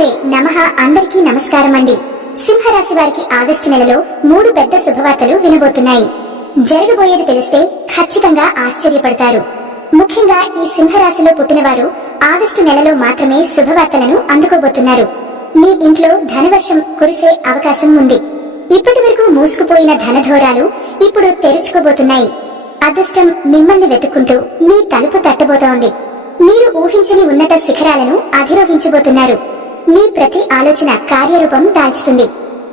శ్రీమాత్రే నమః. అందరికీ నమస్కారం అండి. సింహరాశి వారికి ఆగస్టు నెలలో 3 పెద్ద శుభవార్తలు వినబోతున్నాయి. జరగబోయేది తెలిస్తే ఖచ్చితంగా ఆశ్చర్యపడతారు. ముఖ్యంగా ఈ సింహరాశిలో పుట్టినవారు ఆగస్టు నెలలో మాత్రమే శుభవార్తలను అందుకోబోతున్నారు. మీ ఇంట్లో ధనవర్షం కురిసే అవకాశం ఉంది. ఇప్పటి వరకు మూసుకుపోయిన ధనధోరాలు ఇప్పుడు తెరుచుకోబోతున్నాయి. అదృష్టం మిమ్మల్ని వెతుక్కుంటూ మీ తలుపు తట్టబోతోంది. మీరు ఊహించని ఉన్నత శిఖరాలను అధిరోహించబోతున్నారు. మీ ప్రతి ఆలోచన కార్యరూపం దాల్చుతుంది.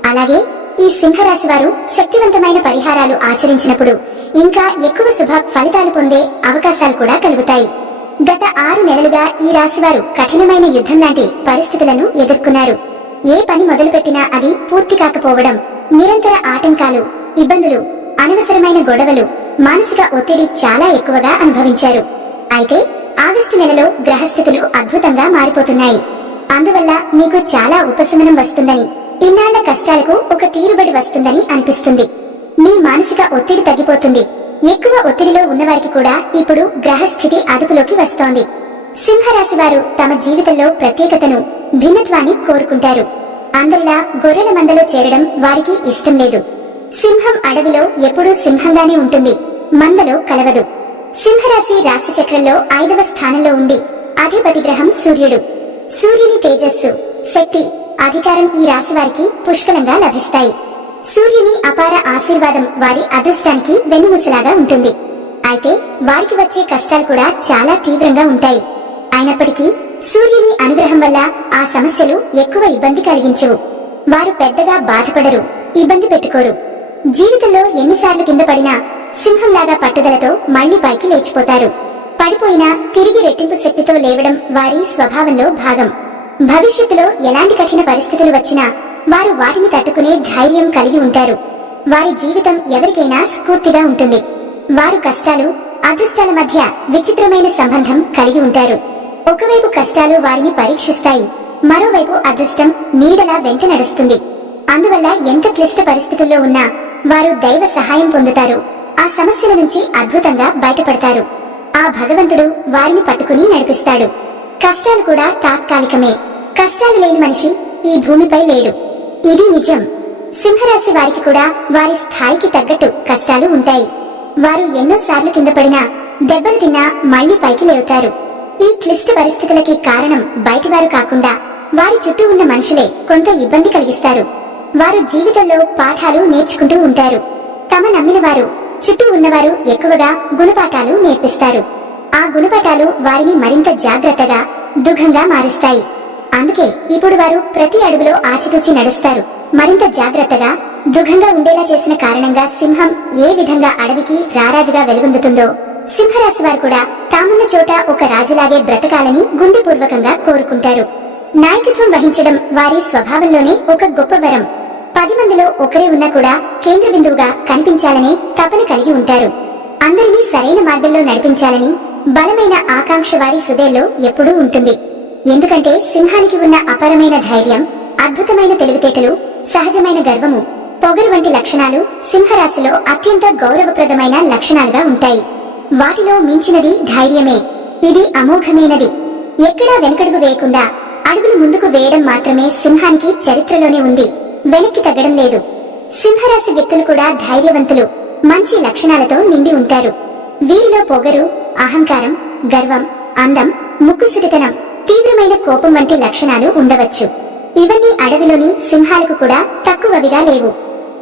అలాగే ఈ సింహరాశి వారు శక్తివంతమైన పరిహారాలు ఆచరించినప్పుడు ఇంకా ఎక్కువ శుభ ఫలితాలు పొందే అవకాశాలు కూడా కలుగుతాయి. గత 6 నెలలుగా ఈ రాశివారు కఠినమైన యుద్ధం లాంటి పరిస్థితులను ఎదుర్కొన్నారు. ఏ పని మొదలుపెట్టినా అది పూర్తి కాకపోవడం, నిరంతర ఆటంకాలు, ఇబ్బందులు, అనవసరమైన గొడవలు, మానసిక ఒత్తిడి చాలా ఎక్కువగా అనుభవించారు. అయితే ఆగస్టు నెలలో గ్రహస్థితులు అద్భుతంగా మారిపోతున్నాయి. అందువల్ల మీకు చాలా ఉపశమనం వస్తుందని, ఇన్నాళ్ల కష్టాలకు ఒక తీరుబడి వస్తుందని అనిపిస్తుంది. మీ మానసిక ఒత్తిడి తగ్గిపోతుంది. ఎక్కువ ఒత్తిడిలో ఉన్నవారికి కూడా ఇప్పుడు గ్రహస్థితి అదుపులోకి వస్తోంది. సింహరాశి వారు తమ జీవితంలో ప్రత్యేకతను, భిన్నత్వాన్ని కోరుకుంటారు. అందరిలా గొర్రెల మందలో చేరడం వారికి ఇష్టం లేదు. సింహం అడవిలో ఎప్పుడూ సింహంగానే ఉంటుంది, మందలో కలవదు. సింహరాశి రాశి చక్రంలో 5వ స్థానంలో ఉండి అధిపతి గ్రహం సూర్యుడు. సూర్యుని తేజస్సు, శక్తి, అధికారం ఈ రాశి వారికి పుష్కలంగా లభిస్తాయి. సూర్యుని అపార ఆశీర్వాదం వారి అదృష్టానికి వెన్నుముసలాగా ఉంటుంది. అయితే వారికి వచ్చే కష్టాలు కూడా చాలా తీవ్రంగా ఉంటాయి. అయినప్పటికీ సూర్యుని అనుగ్రహం వల్ల ఆ సమస్యలు ఎక్కువ ఇబ్బంది కలిగించవు. వారు పెద్దగా బాధపడరు, ఇబ్బంది పెట్టుకోరు. జీవితంలో ఎన్నిసార్లు కింద పడినా సింహంలాగా పట్టుదలతో మళ్లీ పైకి లేచిపోతారు. పడిపోయినా తిరిగి రెట్టింపు శక్తితో లేవడం వారి స్వభావంలో భాగం. భవిష్యత్తులో ఎలాంటి కఠిన పరిస్థితులు వచ్చినా వారు వాటిని తట్టుకునే ధైర్యం కలిగి ఉంటారు. వారి జీవితం ఎవరికైనా స్ఫూర్తిగా ఉంటుంది. వారు కష్టాలు, అదృష్టాల మధ్య విచిత్రమైన సంబంధం కలిగి ఉంటారు. ఒకవైపు కష్టాలు వారిని పరీక్షిస్తాయి, మరోవైపు అదృష్టం నీడలా వెంట నడుస్తుంది. అందువల్ల ఎంత క్లిష్ట పరిస్థితుల్లో ఉన్నా వారు దైవ సహాయం పొందుతారు. ఆ సమస్యల నుంచి అద్భుతంగా బయటపడతారు. ఆ భగవంతుడు వారిని పట్టుకుని నడిపిస్తాడు. కష్టాలు కూడా తాత్కాలికమే. కష్టాలు లేని మనిషి ఈ భూమిపై లేడు. ఇది నిజం. సింహరాశి వారికి కూడా వారి స్థాయికి తగ్గట్టు కష్టాలు ఉంటాయి. వారు ఎన్నోసార్లు కింద పడినా, దెబ్బలు తిన్నా మళ్లీ పైకి లేవుతారు. ఈ క్లిష్ట పరిస్థితులకి కారణం బయటివారు కాకుండా వారి చుట్టూ ఉన్న మనుషులే కొంత ఇబ్బంది కలిగిస్తారు. వారు జీవితంలో పాఠాలు నేర్చుకుంటూ ఉంటారు. తమ నమ్మిన వారు, చుట్టూ ఉన్నవారు ఎక్కువగా గుణపాఠాలు నేర్పిస్తారు. ఆ గుణపాఠాలు వారిని మరింత జాగ్రత్తగా, దుఃఖంగా మారుస్తాయి. అందుకే ఇప్పుడు వారు ప్రతి అడుగులో ఆచితూచి నడుస్తారు. మరింత జాగ్రత్తగా, దుఃఖంగా ఉండేలా చేసిన కారణంగా సింహం ఏ విధంగా అడవికి రారాజుగా వెలుగొందుతుందో, సింహరాశి వారు కూడా తామున్న చోట ఒక రాజులాగే బ్రతకాలని గుండెపూర్వకంగా కోరుకుంటారు. నాయకత్వం వహించడం వారి స్వభావంలోనే ఒక గొప్ప వరం. 10 మందిలో ఒకరే ఉన్నా కూడా కేంద్ర బిందువుగా కనిపించాలనే తపన కలిగి ఉంటారు. అందరినీ సరైన మార్గంలో నడిపించాలని బలమైన ఆకాంక్ష వారి హృదయంలో ఎప్పుడూ ఉంటుంది. ఎందుకంటే సింహానికి ఉన్న అపారమైన ధైర్యం, అద్భుతమైన తెలివితేటలు, సహజమైన గర్వము, పొగరు వంటి లక్షణాలు సింహరాశిలో అత్యంత గౌరవప్రదమైన లక్షణాలుగా ఉంటాయి. వాటిలో మించినది ధైర్యమే. ఇది అమోఘమైనది. ఎక్కడా వెనకడుగు వేయకుండా అడుగులు ముందుకు వేయడం మాత్రమే సింహానికి చరిత్రలోనే ఉంది. వెనక్కి తగ్గడం లేదు. సింహరాశి వ్యక్తులు కూడా ధైర్యవంతులు, మంచి లక్షణాలతో నిండి ఉంటారు. వీరిలో పొగరు, అహంకారం, గర్వం, అందం, ముక్కుసుటితనం, తీవ్రమైన కోపం వంటి లక్షణాలు ఉండవచ్చు. ఇవన్నీ అడవిలోని సింహాలకు కూడా తక్కువవిగా లేవు.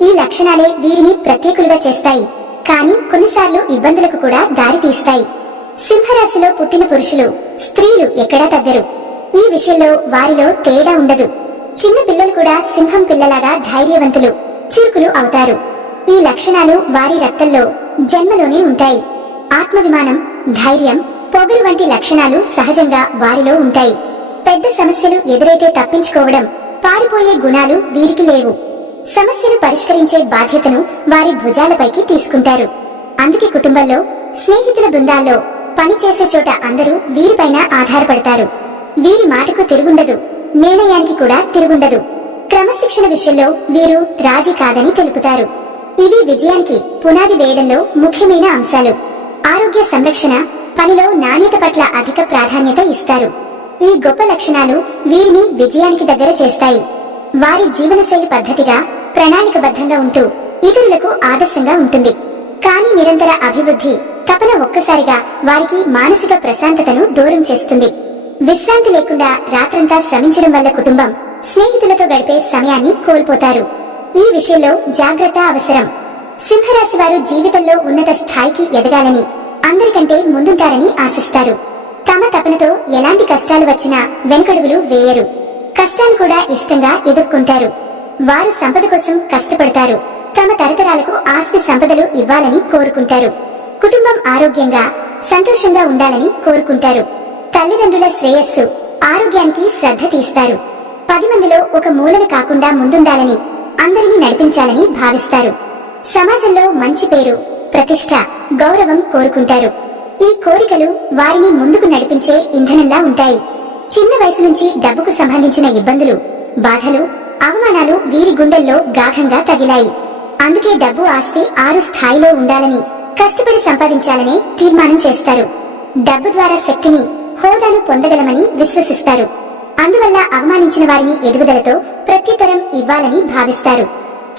ఈ లక్షణాలే వీరిని ప్రత్యేకులుగా చేస్తాయి. కానీ కొన్నిసార్లు ఇబ్బందులకు కూడా దారి తీస్తాయి. సింహరాశిలో పుట్టిన పురుషులు, స్త్రీలు ఎక్కడా తగ్గరు. ఈ విషయంలో వారిలో తేడా ఉండదు. చిన్న పిల్లలు కూడా సింహం పిల్లలాగా ధైర్యవంతులు, చురుకులు అవుతారు. ఈ లక్షణాలు వారి రక్తంలో జన్మలోనే ఉంటాయి. ఆత్మవిమానం, ధైర్యం, పొగరు వంటి లక్షణాలు సహజంగా వారిలో ఉంటాయి. పెద్ద సమస్యలు ఎదురైతే తప్పించుకోవడం, పారిపోయే గుణాలు వీరికి లేవు. సమస్యను పరిష్కరించే బాధ్యతను వారి భుజాలపైకి తీసుకుంటారు. అందుకే కుటుంబంలో, స్నేహితుల బృందాల్లో, పనిచేసే చోట అందరూ వీరిపైన ఆధారపడతారు. వీరి మాటకు తిరుగుండదు, నిర్ణయానికి కూడా తిరుగుండదు. క్రమశిక్షణ విషయంలో వీరు రాజీ కాదని తెలుపుతారు. ఇవి విజయానికి పునాది వేయడంలో ముఖ్యమైన అంశాలు. ఆరోగ్య సంరక్షణ, పనిలో నాణ్యత పట్ల అధిక ప్రాధాన్యత ఇస్తారు. ఈ గొప్ప లక్షణాలు వీరిని విజయానికి దగ్గర చేస్తాయి. వారి జీవనశైలి పద్ధతిగా ప్రణాళికబద్ధంగా ఉంటూ ఇతరులకు ఆదర్శంగా ఉంటుంది. కానీ నిరంతర అభివృద్ధి తపన ఒక్కసారిగా వారికి మానసిక ప్రశాంతతను దూరం చేస్తుంది. విశ్రాంతి లేకుండా రాత్రంతా శ్రమించడం వల్ల కుటుంబం, స్నేహితులతో గడిపే సమయాన్ని కోల్పోతారు. ఈ విషయంలో జాగ్రత్త అవసరం. సింహరాశి వారు జీవితంలో ఉన్నత స్థాయికి ఎదగాలని, అందరికంటే ముందుంటారని ఆశిస్తారు. తమ తపనతో ఎలాంటి కష్టాలు వచ్చినా వెనుకడుగులు వేయరు. కష్టాలు కూడా ఇష్టంగా ఎదుర్కొంటారు. వారు సంపద కోసం కష్టపడతారు. తమ తరతరాలకు ఆస్తి సంపదలు ఇవ్వాలని కోరుకుంటారు. కుటుంబం ఆరోగ్యంగా, సంతోషంగా ఉండాలని కోరుకుంటారు. తల్లిదండ్రుల శ్రేయస్సు, ఆరోగ్యానికి శ్రద్ధ తీస్తారు. 10 మందిలో ఒక మూలన కాకుండా ముందుండాలని, అందరినీ నడిపించాలని భావిస్తారు. సమాజంలో మంచి పేరు, ప్రతిష్ట, గౌరవం కోరుకుంటారు. ఈ కోరికలు వారిని ముందుకు నడిపించే ఇంధనంలా ఉంటాయి. చిన్న వయసు నుంచి డబ్బుకు సంబంధించిన ఇబ్బందులు, బాధలు, అవమానాలు వీరి గుండెల్లో గాఢంగా తగిలాయి. అందుకే డబ్బు, ఆస్తి 6 స్థాయిలో ఉండాలని, కష్టపడి సంపాదించాలని తీర్మానం చేస్తారు. డబ్బు ద్వారా శక్తిని, హోదాను పొందగలమని విశ్వసిస్తారు. అందువల్ల అవమానించిన వారిని ఎదుగుదలతో ప్రత్యుత్తరం ఇవ్వాలని భావిస్తారు.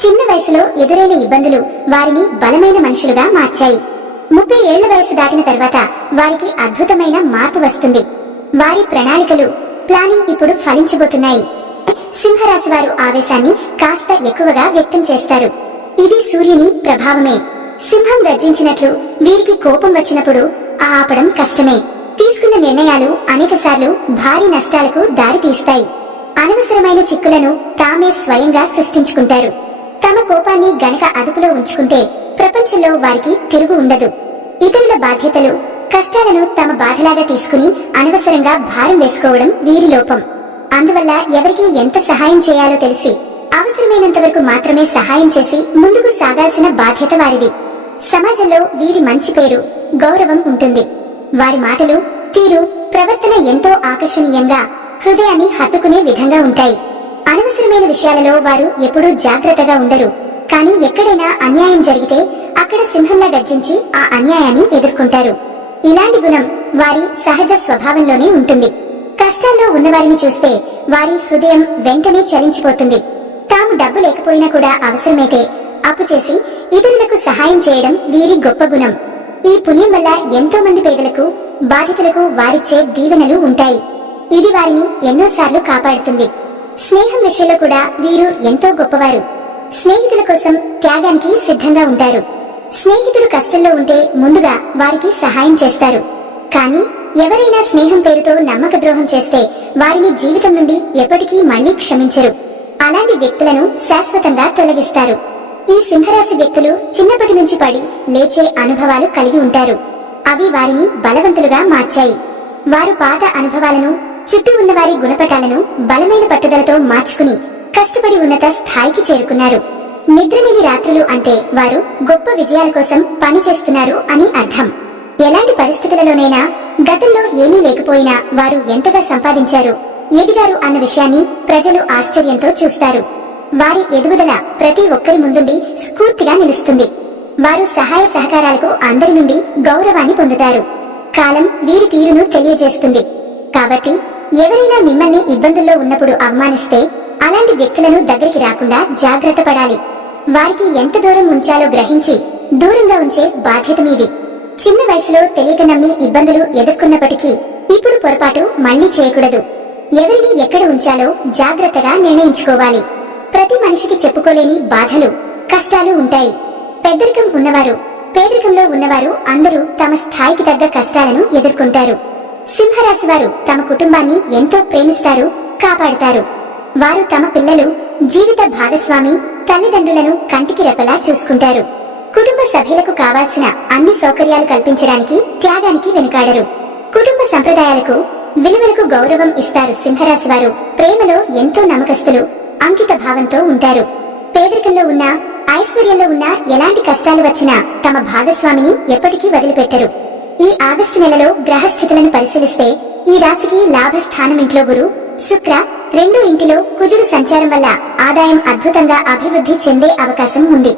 చిన్న వయసులో ఎదురైన ఇబ్బందులు వారిని బలమైన మనుషులుగా మార్చాయి. 30 ఏళ్ల వయసు దాటిన తర్వాత వారికి అద్భుతమైన మార్పు వస్తుంది. వారి ప్రణాళికలు, ప్లానింగ్ ఇప్పుడు ఫలించబోతున్నాయి. సింహరాశి వారు ఆవేశాన్ని కాస్త ఎక్కువగా వ్యక్తం చేస్తారు. ఇది సూర్యుని ప్రభావమే. సింహం గర్జించినట్లు వీరికి కోపం వచ్చినప్పుడు ఆపడం కష్టమే. తీసుకున్న నిర్ణయాలు అనేకసార్లు భారీ నష్టాలకు దారి తీస్తాయి. అనవసరమైన చిక్కులను తామే స్వయంగా సృష్టించుకుంటారు. తమ కోపాన్ని గనక అదుపులో ఉంచుకుంటే ప్రపంచంలో వారికి తిరుగు ఉండదు. ఇతరుల బాధ్యతలు, కష్టాలను తమ బాధలాగా తీసుకుని అనవసరంగా భారం వేసుకోవడం వీరి లోపం. అందువల్ల ఎవరికి ఎంత సహాయం చేయాలో తెలిసి అవసరమైనంత వరకు మాత్రమే సహాయం చేసి ముందుకు సాగాల్సిన బాధ్యత వారిది. సమాజంలో వీరి మంచి పేరు, గౌరవం ఉంటుంది. వారి మాటలు, తీరు, ప్రవర్తన ఎంతో ఆకర్షణీయంగా, హృదయాన్ని హత్తుకునే విధంగా ఉంటాయి. అనవసరమైన విషయాలలో వారు ఎప్పుడూ జాగ్రత్తగా ఉండరు. కానీ ఎక్కడైనా అన్యాయం జరిగితే అక్కడ సింహంలా గర్జించి ఆ అన్యాయాన్ని ఎదుర్కొంటారు. ఇలాంటి గుణం వారి సహజ స్వభావంలోనే ఉంటుంది. కష్టాల్లో ఉన్నవారిని చూస్తే వారి హృదయం వెంటనే చలించిపోతుంది. తాము డబ్బు లేకపోయినా కూడా అవసరమైతే అప్పు చేసి ఇతరులకు సహాయం చేయడం వీరి గొప్ప గుణం. ఈ పుణ్యం వల్ల ఎంతో మంది పేదలకు, బాధితులకు వారిచ్చే దీవెనలు ఉంటాయి. ఇది వారిని ఎన్నోసార్లు కాపాడుతుంది. స్నేహం విషయంలో కూడా వీరు ఎంతో గొప్పవారు. స్నేహితుల కోసం త్యాగానికి సిద్ధంగా ఉంటారు. స్నేహితుడు కష్టంలో ఉంటే ముందుగా వారికి సహాయం చేస్తారు. కానీ ఎవరైనా స్నేహం పేరుతో నమ్మక ద్రోహం చేస్తే వారిని జీవితం నుండి ఎప్పటికీ మళ్లీ క్షమించరు. అలాంటి వ్యక్తులను శాశ్వతంగా తొలగిస్తారు. ఈ సింహరాశి వ్యక్తులు చిన్నప్పటి నుంచి పడి లేచే అనుభవాలు కలిగి ఉంటారు. అవి వారిని బలవంతులుగా మార్చాయి. వారు పాత అనుభవాలను, చుట్టూ ఉన్న వారి గుణపటాలను బలమైన పట్టుదలతో మార్చుకుని కష్టపడి ఉన్నత స్థాయికి చేరుకున్నారు. నిద్రలేని రాత్రులు అంటే వారు గొప్ప విజయాల కోసం పనిచేస్తున్నారు అని అర్థం. ఎలాంటి పరిస్థితులలోనైనా గతంలో ఏమీ లేకపోయినా వారు ఎంతగా సంపాదించారు, ఎదిగారు అన్న విషయాన్ని ప్రజలు ఆశ్చర్యంతో చూస్తారు. వారి ఎదుగుదల ప్రతి ఒక్కరి ముందుండి స్ఫూర్తిగా నిలుస్తుంది. వారు సహాయ సహకారాలకు అందరి నుండి గౌరవాన్ని పొందుతారు. కాలం వీరి తీరును తెలియజేస్తుంది. కాబట్టి ఎవరైనా మిమ్మల్ని ఇబ్బందుల్లో ఉన్నప్పుడు అవమానిస్తే అలాంటి వ్యక్తులను దగ్గరికి రాకుండా జాగ్రత్త పడాలి. వారికి ఎంత దూరం ఉంచాలో గ్రహించి దూరంగా ఉంచే బాధ్యత మీది. చిన్న వయసులో తెలియక నమ్మి ఇబ్బందులు ఎదుర్కొన్నప్పటికీ ఇప్పుడు పొరపాటు మళ్లీ చేయకూడదు. ఎవరిని ఎక్కడ ఉంచాలో జాగ్రత్తగా నిర్ణయించుకోవాలి. ప్రతి మనిషికి చెప్పుకోలేని బాధలు, కష్టాలు ఉంటాయి. పెద్దరికం ఉన్నవారు, పేదరికంలో ఉన్నవారు అందరూ తమ స్థాయికి తగ్గ కష్టాలను ఎదుర్కొంటారు. సింహరాశి వారు తమ కుటుంబాన్ని ఎంతో ప్రేమిస్తారు, కాపాడుతారు. వారు తమ పిల్లలు, జీవిత భాగస్వామి, తల్లిదండ్రులను కంటికి రెప్పలా చూసుకుంటారు. కుటుంబ సభ్యులకు కావాల్సిన అన్ని సౌకర్యాలు కల్పించడానికి త్యాగానికి వెనుకాడరు. కుటుంబ సంప్రదాయాలకు, విలువలకు గౌరవం ఇస్తారు. సింహరాశి వారు ప్రేమలో ఎంతో నమ్మకస్తులు, అంకిత భావంతో ఉంటారు. పేదరికంలో ఉన్నా, ఐశ్వర్యంలో ఉన్నా ఎలాంటి కష్టాలు వచ్చినా తమ భాగస్వామిని ఎప్పటికీ వదిలిపెట్టరు. ఈ ఆగస్టు నెలలో గ్రహస్థితులను పరిశీలిస్తే ఈ రాశికి లాభస్థానం ఇంట్లో గురు, శుక్ర, 2 ఇంటిలో కుజుడు సంచారం వల్ల ఆదాయం అద్భుతంగా అభివృద్ధి చెందే అవకాశం ఉంది.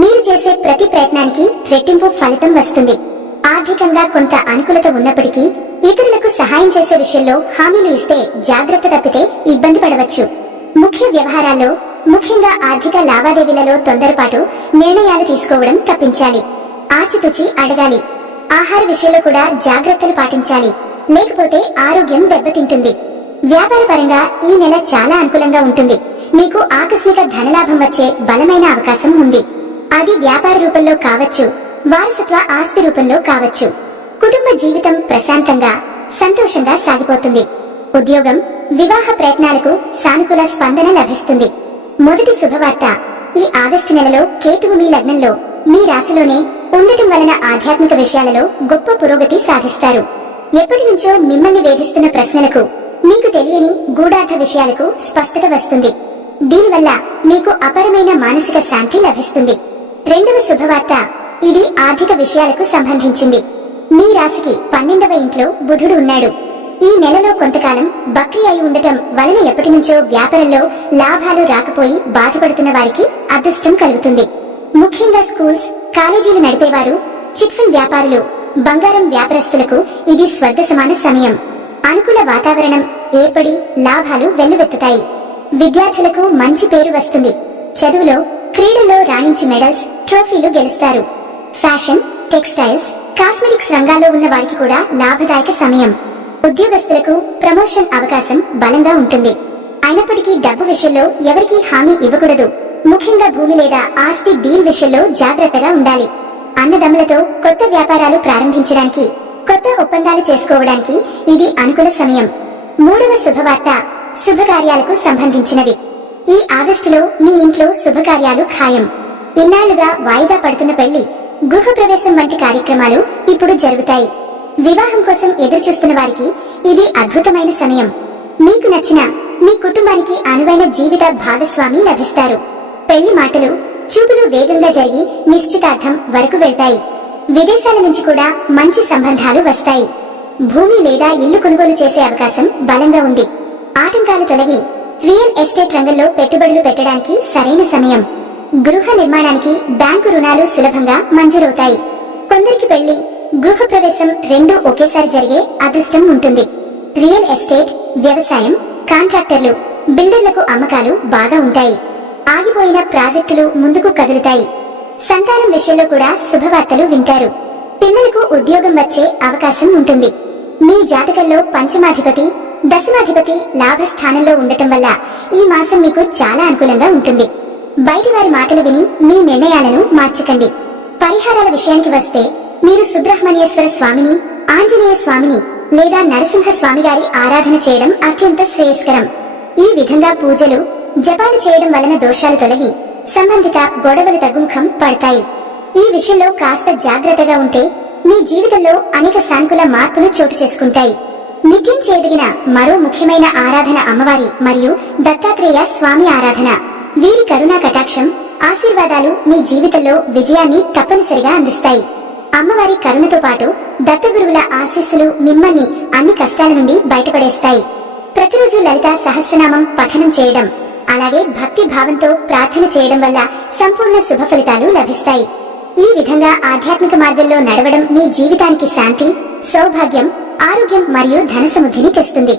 మీరు చేసే ప్రతి ప్రయత్నానికి రెట్టింపు ఫలితం వస్తుంది. ఆర్థికంగా కొంత అనుకూలత ఉన్నప్పటికీ ఇతరులకు సహాయం చేసే విషయంలో హామీలు ఇస్తే జాగ్రత్త తప్పితే ఇబ్బంది పడవచ్చు. ముఖ్య వ్యవహారాల్లో, ముఖ్యంగా ఆర్థిక లావాదేవీలలో తొందరపాటు నిర్ణయాలు తీసుకోవడం తప్పించాలి. ఆచితూచి అడగాలి. ఆహార విషయంలో కూడా జాగ్రత్తలు పాటించాలి, లేకపోతే ఆరోగ్యం దెబ్బతింటుంది. వ్యాపారపరంగా ఈ నెల చాలా అనుకూలంగా ఉంటుంది. మీకు ఆకస్మిక ధనలాభం వచ్చే బలమైన అవకాశం ఉంది. అది వ్యాపార రూపంలో కావచ్చు, వారసత్వ ఆస్తి రూపంలో కావచ్చు. కుటుంబ జీవితం ప్రశాంతంగా, సంతోషంగా సాగిపోతుంది. ఉద్యోగం, వివాహ ప్రయత్నాలకు సానుకూల స్పందన లభిస్తుంది. మొదటి శుభవార్త, ఈ ఆగస్టు నెలలో కేతువు మీ లగ్నంలో, మీ రాశిలోనే ఉండటం వలన ఆధ్యాత్మిక విషయాలలో గొప్ప పురోగతి సాధిస్తారు. ఎప్పటి నుంచో మిమ్మల్ని వేధిస్తున్న ప్రశ్నలకు, మీకు తెలియని గూఢార్థ విషయాలకు స్పష్టత వస్తుంది. దీనివల్ల మీకు అపారమైన మానసిక శాంతి లభిస్తుంది. రెండవ శుభవార్త, ఇది ఆర్థిక విషయాలకు సంబంధించింది. మీ రాశికి 12వ ఇంట్లో బుధుడు ఉన్నాడు. ఈ నెలలో కొంతకాలం బక్రీ అయి ఉండటం వలన ఎప్పటి నుంచో వ్యాపారంలో లాభాలు రాకపోయి బాధపడుతున్న వారికి అదృష్టం కలుగుతుంది. ముఖ్యంగా స్కూల్స్, కాలేజీలు నడిపేవారు, చిట్ ఫండ్ వ్యాపారులు, బంగారం వ్యాపారస్తులకు ఇది స్వర్గ సమాన సమయం. అనుకూల వాతావరణం ఏర్పడి లాభాలు వెల్లువెత్తుతాయి. విద్యార్థులకు మంచి పేరు వస్తుంది. చదువులో, క్రీడల్లో రాణించి మెడల్స్, ట్రోఫీలు గెలుస్తారు. ఫ్యాషన్, టెక్స్టైల్స్, కాస్మెటిక్స్ రంగాల్లో ఉన్న వారికి కూడా లాభదాయక సమయం. ఉద్యోగస్తులకు ప్రమోషన్ అవకాశం బలంగా ఉంటుంది. అయినప్పటికీ డబ్బు విషయంలో ఎవరికీ హామీ ఇవ్వకూడదు. ముఖ్యంగా భూమి లేదా ఆస్తి డీల్ విషయంలో జాగ్రత్తగా ఉండాలి. అన్నదమ్ములతో కొత్త వ్యాపారాలు ప్రారంభించడానికి, కొత్త ఒప్పందాలు చేసుకోవడానికి ఇది అనుకూల సమయం. మూడవ శుభవార్త, శుభకార్యాలకు సంబంధించినది. ఈ ఆగస్టులో మీ ఇంట్లో శుభకార్యాలు ఖాయం. ఇన్నాళ్లుగా వాయిదా పడుతున్న పెళ్లి, గృహప్రవేశం వంటి కార్యక్రమాలు ఇప్పుడు జరుగుతాయి. వివాహం కోసం ఎదురుచూస్తున్న వారికి ఇది అద్భుతమైన సమయం. మీకు నచ్చిన, మీ కుటుంబానికి అనువైన జీవిత భాగస్వామి లభిస్తారు. పెళ్లి మాటలు, చూపులు వేగంగా జరిగి నిశ్చితార్థం వరకు వెళ్తాయి. విదేశాల నుంచి కూడా మంచి సంబంధాలు వస్తాయి. భూమి లేదా ఇల్లు కొనుగోలు చేసే అవకాశం బలంగా ఉంది. ఆటంకాలు తొలగి రియల్ ఎస్టేట్ రంగంలో పెట్టుబడులు పెట్టడానికి సరైన సమయం. గృహ నిర్మాణానికి బ్యాంకు రుణాలు సులభంగా మంజూరవుతాయి. కొందరికి పెళ్లి, గృహప్రవేశం రెండూ ఒకేసారి జరిగే అదృష్టం ఉంటుంది. రియల్ ఎస్టేట్, వ్యవసాయం, కాంట్రాక్టర్లు, బిల్డర్లకు అమ్మకాలు బాగా ఉంటాయి. ఆగిపోయిన ప్రాజెక్టులు ముందుకు కదులుతాయి. సంతానం విషయంలో కూడా శుభవార్తలు వింటారు. పిల్లలకు ఉద్యోగం వచ్చే అవకాశం ఉంటుంది. మీ జాతకంలో పంచమాధిపతి, దశమాధిపతి లాభస్థానంలో ఉండటం వల్ల ఈ మాసం మీకు చాలా అనుకూలంగా ఉంటుంది. బయటి వారి మాటలు విని మీ నిర్ణయాలను మార్చకండి. పరిహారాల విషయానికి వస్తే, మీరు సుబ్రహ్మణ్యేశ్వర స్వామిని, ఆంజనేయ స్వామిని లేదా నరసింహ స్వామి గారి ఆరాధన చేయడం అత్యంత శ్రేయస్కరం. ఈ విధంగా పూజలు, జపాలు చేయడం వలన దోషాలు తొలగి సంబంధిత గొడవలు తగ్గుముఖం పడతాయి. ఈ విషయంలో కాస్త జాగ్రత్తగా ఉంటే మీ జీవితంలో అనేక సానుకూల మార్పులు చోటు చేసుకుంటాయి. నిత్యం చేయదగిన మరో ముఖ్యమైన ఆరాధన అమ్మవారి మరియు దత్తాత్రేయ స్వామి ఆరాధన. వీరి కరుణా కటాక్షం, ఆశీర్వాదాలు మీ జీవితంలో విజయాన్ని తప్పనిసరిగా అందిస్తాయి. అమ్మవారి కరుణతో పాటు దత్తగురువుల ఆశీస్సులు మిమ్మల్ని అన్ని కష్టాల నుండి బయటపడేస్తాయి. ప్రతిరోజు లలిత సహస్రనామం పఠనం చేయడం, అలాగే భక్తి భావంతో ప్రార్థన చేయడం వల్ల సంపూర్ణ శుభ ఫలితాలు లభిస్తాయి. ఈ విధంగా ఆధ్యాత్మిక మార్గంలో నడవడం మీ జీవితానికి శాంతి, సౌభాగ్యం, ఆరోగ్యం మరియు ధన సమృద్ధిని తెస్తుంది.